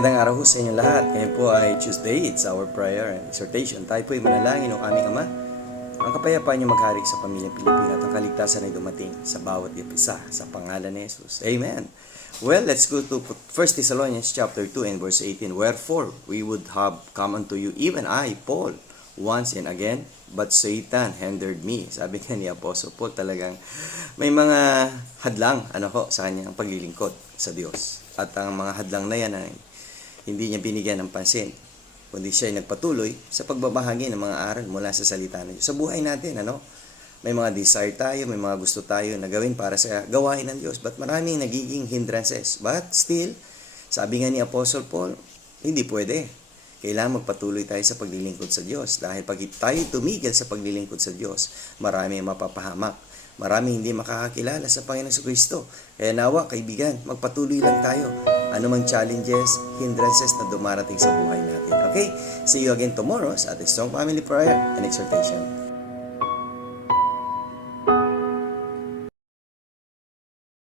Magandang araw ho sa inyo lahat. Ngayon po ay Tuesday. It's our prayer and exhortation. Tayo po ay manalangin ng aming Ama. Ang kapayapaan niyo maghari sa pamilyang Pilipina at ang kaligtasan ay dumating sa bawat isa sa pangalan ni Jesus. Amen. Well, let's go to 1 Thessalonians chapter 2 and verse 18. Wherefore, we would have come unto you, even I, Paul, once and again, but Satan hindered me. Sabi nga ni Apostle Paul, talagang may mga hadlang sa kanyang paglilingkod sa Diyos. At ang mga hadlang na yan ay hindi niya binigyan ng pansin, kundi siya ay nagpatuloy sa pagbabahagi ng mga aral mula sa salita ng Diyos. Sa buhay natin, may mga desire tayo, may mga gusto tayo na gawin para sa gawain ng Diyos. But maraming nagiging hindrances. But still, sabi nga ni Apostle Paul, hindi pwede. Kailangan magpatuloy tayo sa paglilingkod sa Diyos. Dahil pag tayo tumigil sa paglilingkod sa Diyos, marami mapapahamak. Maraming hindi makakakilala sa Panginoon Kristo. Kaya nawa, kaibigan, magpatuloy lang tayo. Anumang challenges, hindrances na dumarating sa buhay natin. Okay? See you again tomorrow sa ating Strong Family Prayer and Exhortation.